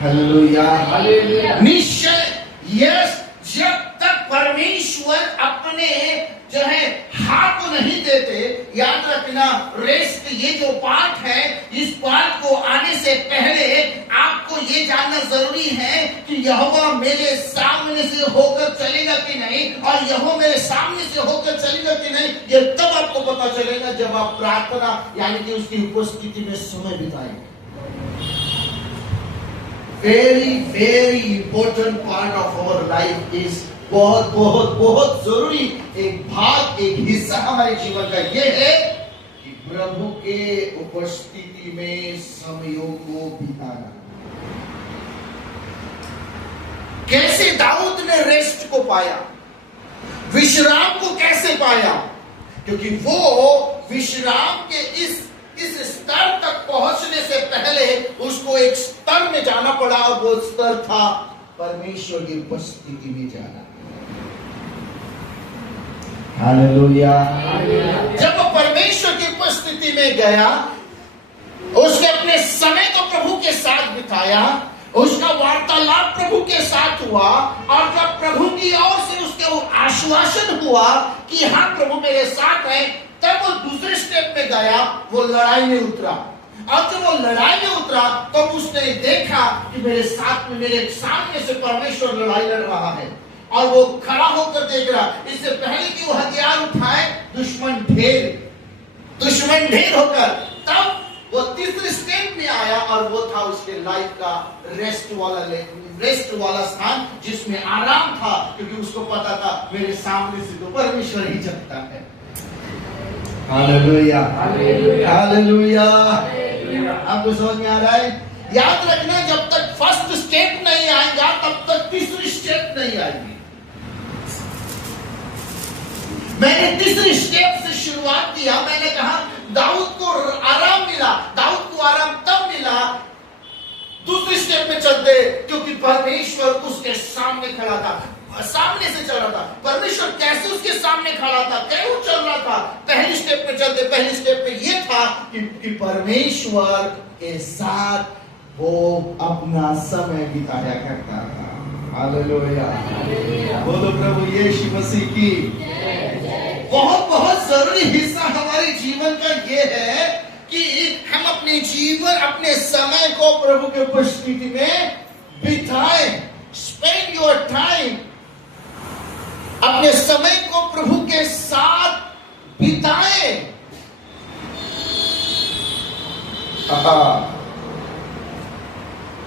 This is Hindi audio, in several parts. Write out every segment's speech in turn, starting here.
हालेलुया। निश्चय यस, जब तक परमेश्वर अपने जो है हाथ को नहीं देते, याद रखना रेस्ट, ये जो पाठ है, इस पाठ को आने से पहले आपको ये जानना जरूरी है कि यहोवा मेरे सामने से होकर चलेगा कि नहीं, और यहोवा मेरे सामने से होकर चलेगा कि नहीं, ये तब आपको पता चलेगा जब आप प्रार्थना यानी कि उसकी उपस्थिति में समय बिताएंगे। Very very important part of our life is, बहुत बहुत बहुत जरूरी एक भाग, एक हिस्सा हमारे जीवन का ये है कि प्रभु के उपस्थिति में समयों को बिताना। कैसे दाऊद ने रेस्ट को पाया, विश्राम को कैसे पाया? क्योंकि वो विश्राम के इस स्तर तक पहुंचने से पहले उसको एक स्तर में जाना पड़ा, और वो स्तर था परमेश्वर की उपस्थिति में जाना। हालेलुया। जब वो परमेश्वर की उपस्थिति में गया, उसने अपने समय को प्रभु के साथ बिताया, उसका वार्तालाप प्रभु के साथ हुआ, और जब प्रभु की ओर से उसके आश्वासन हुआ कि हाँ प्रभु मेरे साथ है, तब वो दूसरे स्टेप में गया, वो लड़ाई में उतरा। और जब वो लड़ाई में उतरा तो उसने देखा कि मेरे साथ में, मेरे सामने से परमेश्वर लड़ाई लड़ रहा है, और वो खड़ा होकर देख रहा। इससे पहले कि वो हथियार उठाए, दुश्मन ढेर होकर, तब वो तीसरे स्टेप में आया, और वो था उसके लाइफ का रेस्ट वाला स्थान, जिसमें आराम था, क्योंकि उसको पता था मेरे सामने से तो परमेश्वर ही चलता है। Hallelujah, hallelujah. आपको समझ में आ रहा है? याद रखना, जब तक फर्स्ट स्टेप नहीं आएगा तब तक तीसरी स्टेप नहीं आएगी। मैंने तीसरी स्टेप से शुरुआत किया। मैंने कहा दाऊद को आराम मिला। दाऊद को आराम तब मिला दूसरी स्टेप में चलते, क्योंकि परमेश्वर उसके सामने खड़ा था, सामने से चल रहा था। परमेश्वर कैसे उसके सामने खड़ा था, कैसे चल रहा था? पहली स्टेप पे चलते, पहली स्टेप पे ये था कि परमेश्वर के साथ वो अपना समय बिताया करता था। हालेलुया, बोलो प्रभु यीशु मसीह की। बहुत बहुत जरूरी हिस्सा हमारे जीवन का ये है कि हम अपने जीवन, अपने समय को प्रभु के उपस्थिति में बिताएं। स्पेंड योर टाइम, अपने समय को प्रभु के साथ बिताएं।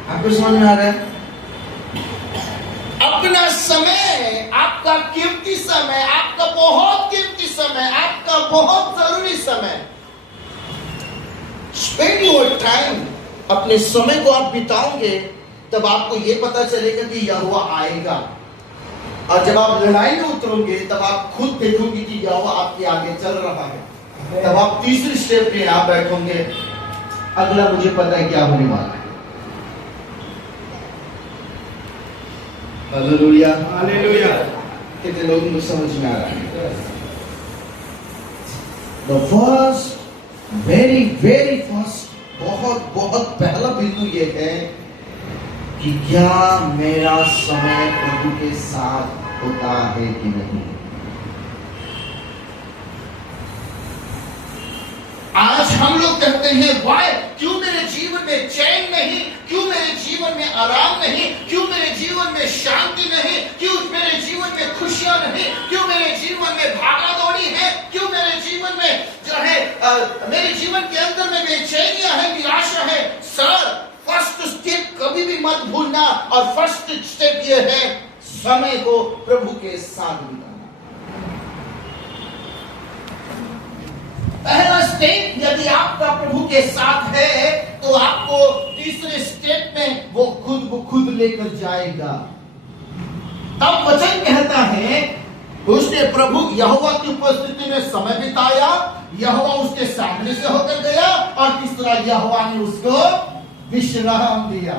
आपको समझ में आ रहा है? अपना समय, आपका कीमती समय, आपका बहुत कीमती समय, आपका बहुत जरूरी समय, स्पेंड योर टाइम। अपने समय को आप बिताओगे तब आपको यह पता चलेगा कि यहोवा आएगा, और जब आप लड़ाई में उतरोगे तब आप खुद देखोगे कि यहोवा आपके आगे चल रहा है। तब आप तीसरी स्टेप पे आप बैठोगे, अगला मुझे पता है क्या होने वाला है। Hallelujah, hallelujah. कितने लोगों को समझ में आ रहा है? The first, very very first, बहुत बहुत पहला बिंदु ये है कि क्या मेरा समय प्रभु के साथ होता है कि नहीं। आज हम लोग कहते हैं वाई, क्यों मेरे जीवन में चैन नहीं, क्यों मेरे जीवन में आराम नहीं, क्यों मेरे जीवन में शांति नहीं, क्यों मेरे जीवन में खुशियां नहीं, क्यों मेरे जीवन में भागा दौड़ी है, क्यों मेरे जीवन में जो है मेरे जीवन के अंदर में बेचैनियां है, निराशा है। सर, फर्स्ट स्टेप कभी भी मत भूलना, और फर्स्ट स्टेप यह है समय को प्रभु के साथ बिताना। पहला स्टेप यदि आपका प्रभु के साथ है तो आपको तीसरे स्टेप में वो खुद लेकर जाएगा। तब वचन कहता है उसने प्रभु यहोवा की उपस्थिति में समय बिताया, यहोवा उसके सामने से होकर गया, और तीसरा यहोवा ने उसको विश्राम दिया।